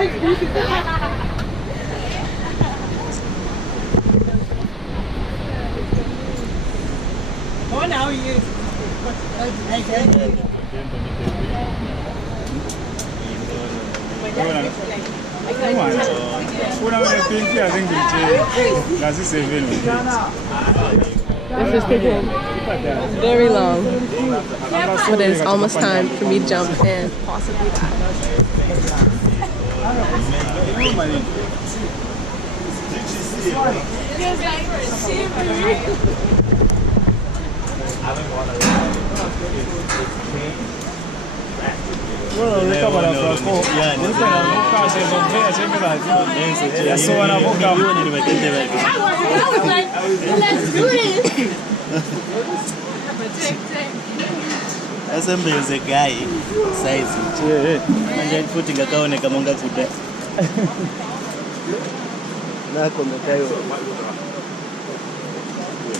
Oh, now he is. This is taking very long, but it is almost time for me to jump and possibly die. Let's do this. Assembly is a guy size. And putting a cow in a monga kuda.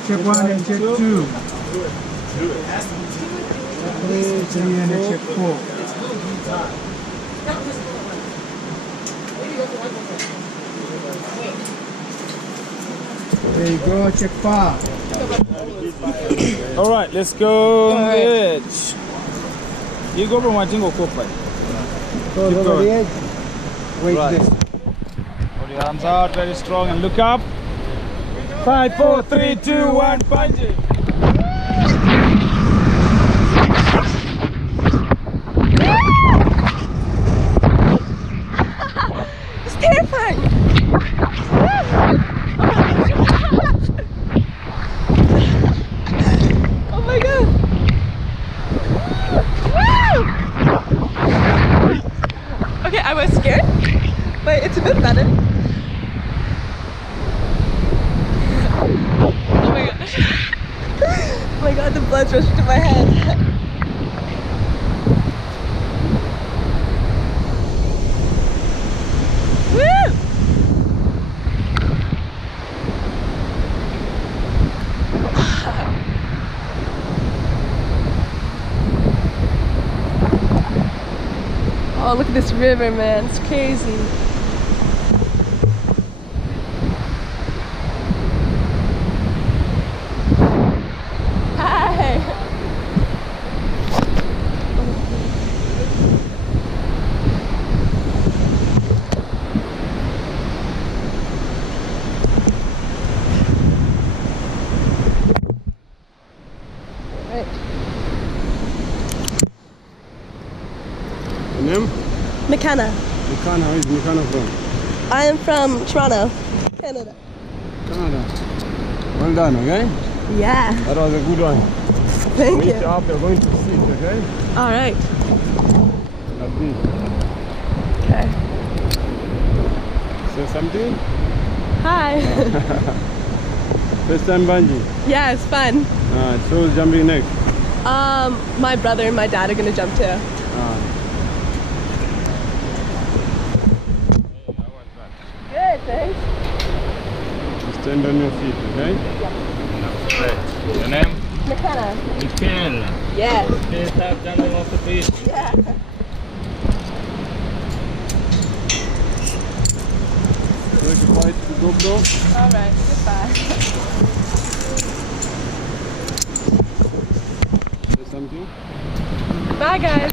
Check 1 and check 2. 3 and check 4. There you go, check 5. Alright, let's go. Good. You go from watching or Keep going. Wait this. Hold your arms out very strong and look up. 5, 4, 3, 2, 1, bungee. It's terrifying. Oh my god. Okay, I was scared, but it's a bit better. Oh my god. Oh my god, the blood's rushing to my head. Woo! Oh, look at this river, man. It's crazy. Hi. Right. Your name? Mikanna. Mikanna. Where is Mikanna from? I am from Toronto, Canada. Canada. Well done, okay? Yeah. That was a good one. Thank you. Up, you're going to sit, okay? All right. Like this. Okay. Say something? Hi. First time bungee. Yeah, it's fun. So who's jumping next? My brother and my dad are gonna jump too. Good, thanks. Stand on your feet, okay? Your name? Mikanna. Mikanna. Yes. Okay, start jumping off the feet. Yeah. Say goodbye to the GoPro. All right. Goodbye. Say something. Bye, guys.